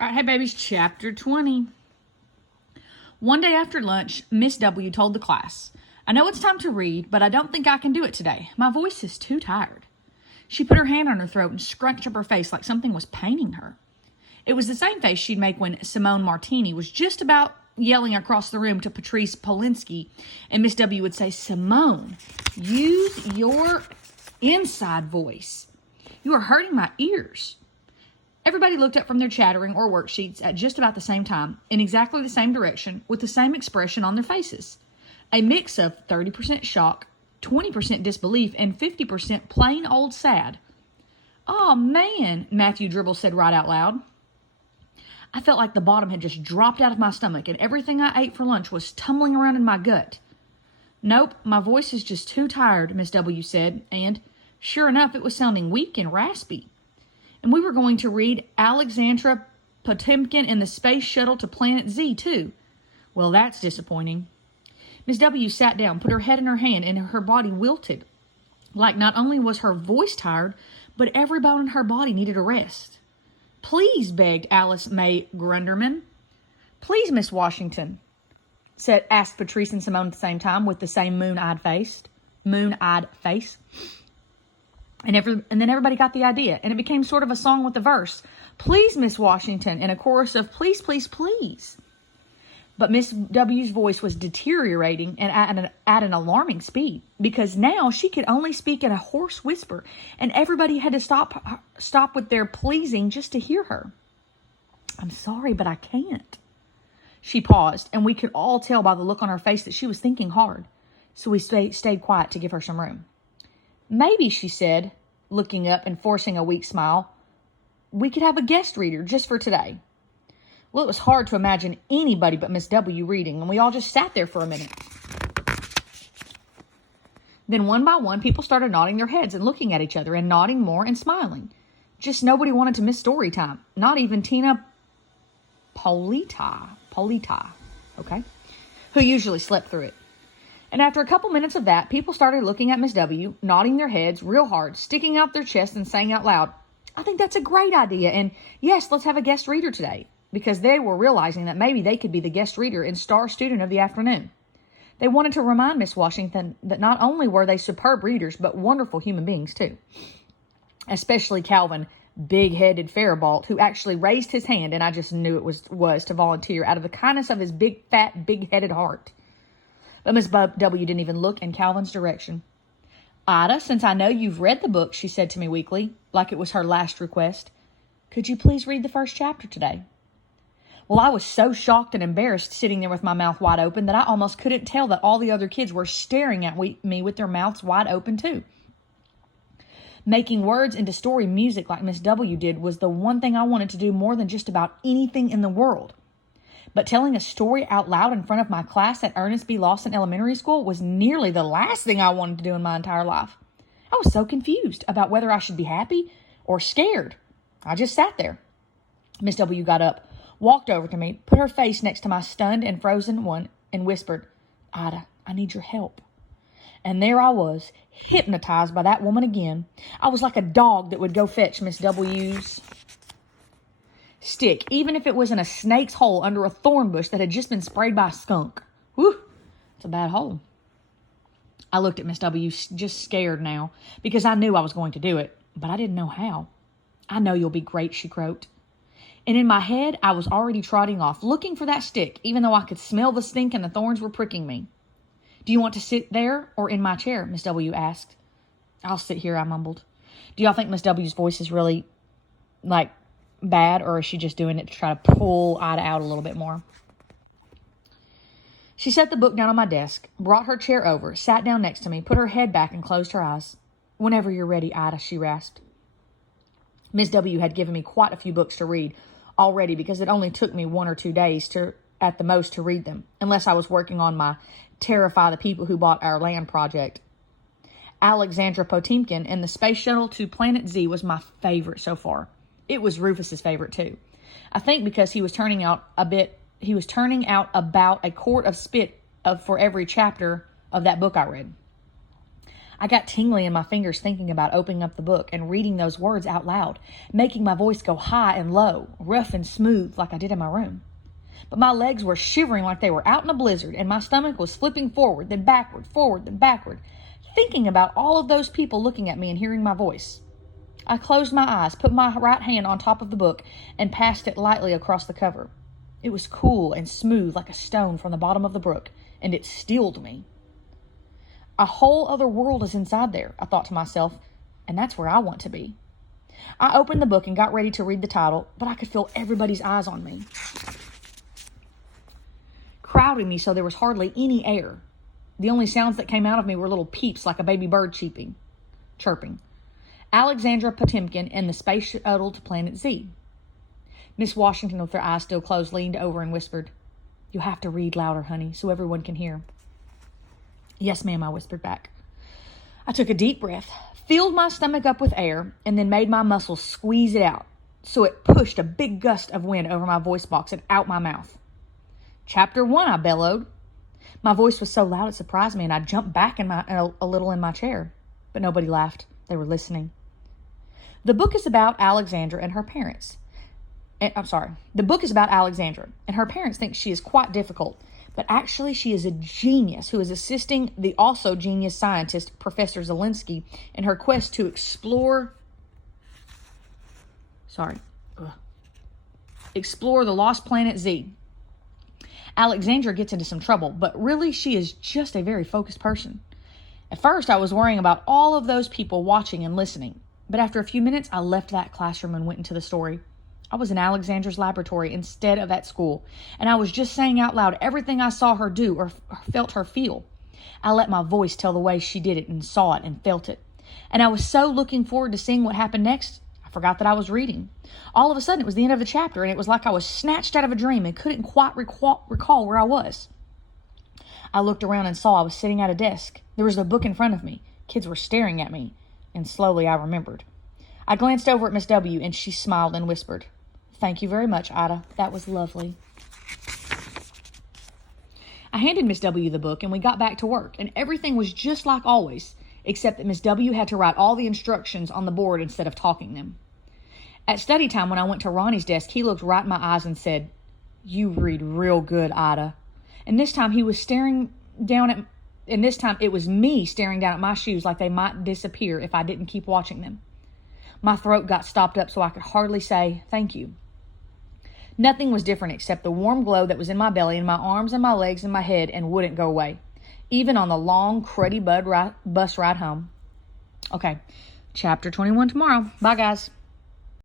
All right, hey babies, chapter 20. One day after lunch, Miss W told the class, "I know it's time to read, but I don't think I can do it today. My voice is too tired." She put her hand on her throat and scrunched up her face like something was paining her. It was the same face she'd make when Simone Martini was just about yelling across the room to Patrice Polinsky, and Miss W would say, "Simone, use your inside voice. You are hurting my ears." Everybody looked up from their chattering or worksheets at just about the same time, in exactly the same direction, with the same expression on their faces. A mix of 30% shock, 20% disbelief, and 50% plain old sad. "Oh man," Matthew Dribble said right out loud. I felt like the bottom had just dropped out of my stomach and everything I ate for lunch was tumbling around in my gut. "Nope, my voice is just too tired," Miss W said, and, sure enough, it was sounding weak and raspy. And we were going to read Alexandra Potemkin in the Space Shuttle to Planet Z, too. Well, that's disappointing. Miss W sat down, put her head in her hand, and her body wilted. Like not only was her voice tired, but every bone in her body needed a rest. "Please," begged Alice May Grunderman. "Please, Miss Washington," asked Patrice and Simone at the same time, with the same moon-eyed face. And then everybody got the idea, and it became sort of a song with a verse. "Please, Miss Washington," and a chorus of "please, please, please." But Miss W's voice was deteriorating and at an alarming speed, because now she could only speak in a hoarse whisper, and everybody had to stop with their pleasing just to hear her. "I'm sorry, but I can't." She paused, and we could all tell by the look on her face that she was thinking hard, so we stayed quiet to give her some room. "Maybe," she said, looking up and forcing a weak smile, "we could have a guest reader just for today." Well, it was hard to imagine anybody but Miss W reading, and we all just sat there for a minute. Then one by one, people started nodding their heads and looking at each other and nodding more and smiling. Just nobody wanted to miss story time. Not even Tina Polita, okay, who usually slept through it. And after a couple minutes of that, people started looking at Miss W, nodding their heads real hard, sticking out their chests and saying out loud, "I think that's a great idea, and yes, let's have a guest reader today," because they were realizing that maybe they could be the guest reader and star student of the afternoon. They wanted to remind Miss Washington that not only were they superb readers, but wonderful human beings too. Especially Calvin, big-headed Faribault, who actually raised his hand, and I just knew it was to volunteer out of the kindness of his big, fat, big-headed heart. But Miss W didn't even look in Calvin's direction. "Ida, since I know you've read the book," she said to me weakly, like it was her last request, "could you please read the first chapter today?" Well, I was so shocked and embarrassed sitting there with my mouth wide open that I almost couldn't tell that all the other kids were staring at me with their mouths wide open too. Making words into story music like Miss W did was the one thing I wanted to do more than just about anything in the world. But telling a story out loud in front of my class at Ernest B. Lawson Elementary School was nearly the last thing I wanted to do in my entire life. I was so confused about whether I should be happy or scared. I just sat there. Miss W got up, walked over to me, put her face next to my stunned and frozen one, and whispered, "Ida, I need your help." And there I was, hypnotized by that woman again. I was like a dog that would go fetch Miss W's stick, even if it was in a snake's hole under a thorn bush that had just been sprayed by a skunk. Whew, it's a bad hole. I looked at Miss W, just scared now, because I knew I was going to do it, but I didn't know how. "I know you'll be great," she croaked. And in my head, I was already trotting off, looking for that stick, even though I could smell the stink and the thorns were pricking me. "Do you want to sit there or in my chair?" Miss W asked. "I'll sit here," I mumbled. Do y'all think Miss W's voice is really, bad, or is she just doing it to try to pull Ida out a little bit more? She set the book down on my desk, brought her chair over, sat down next to me, put her head back, and closed her eyes. "Whenever you're ready, Ida," she rasped. Miss W had given me quite a few books to read already, because it only took me 1 or 2 days at the most to read them, unless I was working on my Terrify the People Who Bought Our Land project. Alexandra Potemkin and the Space Shuttle to Planet Z was my favorite so far. It was Rufus's favorite too. I think because he was turning out about a quart of spit for every chapter of that book I read. I got tingly in my fingers thinking about opening up the book and reading those words out loud, making my voice go high and low, rough and smooth like I did in my room. But my legs were shivering like they were out in a blizzard, and my stomach was flipping forward, then backward, thinking about all of those people looking at me and hearing my voice. I closed my eyes, put my right hand on top of the book, and passed it lightly across the cover. It was cool and smooth like a stone from the bottom of the brook, and it stilled me. A whole other world is inside there, I thought to myself, and that's where I want to be. I opened the book and got ready to read the title, but I could feel everybody's eyes on me, crowding me so there was hardly any air. The only sounds that came out of me were little peeps like a baby bird chirping. Alexandra Potemkin and the space shuttle to Planet Z. Miss Washington, with her eyes still closed, leaned over and whispered, "You have to read louder, honey, so everyone can hear." "Yes, ma'am," I whispered back. I took a deep breath, filled my stomach up with air, and then made my muscles squeeze it out, so it pushed a big gust of wind over my voice box and out my mouth. "Chapter 1, I bellowed. My voice was so loud it surprised me, and I jumped back a little in my chair. But nobody laughed. They were listening. The book is about Alexandra and her parents. The book is about Alexandra, and her parents think she is quite difficult, but actually she is a genius who is assisting the also genius scientist, Professor Zelensky, in her quest to explore the lost planet Z. Alexandra gets into some trouble, but really she is just a very focused person. At first I was worrying about all of those people watching and listening, but after a few minutes I left that classroom and went into the story. I was in Alexandra's laboratory instead of at school, and I was just saying out loud everything I saw her do or felt her feel. I let my voice tell the way she did it and saw it and felt it. And I was so looking forward to seeing what happened next, I forgot that I was reading. All of a sudden, it was the end of the chapter, and it was like I was snatched out of a dream and couldn't quite recall where I was. I looked around and saw I was sitting at a desk. There was a book in front of me. Kids were staring at me, and slowly I remembered. I glanced over at Miss W, and she smiled and whispered, "Thank you very much, Ida. That was lovely." I handed Miss W the book, and we got back to work, and everything was just like always, except that Miss W had to write all the instructions on the board instead of talking them. At study time, when I went to Ronnie's desk, he looked right in my eyes and said, "You read real good, Ida." And this time it was me staring down at my shoes like they might disappear if I didn't keep watching them. My throat got stopped up so I could hardly say thank you. Nothing was different except the warm glow that was in my belly and my arms and my legs and my head and wouldn't go away, even on the long, cruddy bus ride home. Okay, chapter 21 tomorrow. Bye, guys.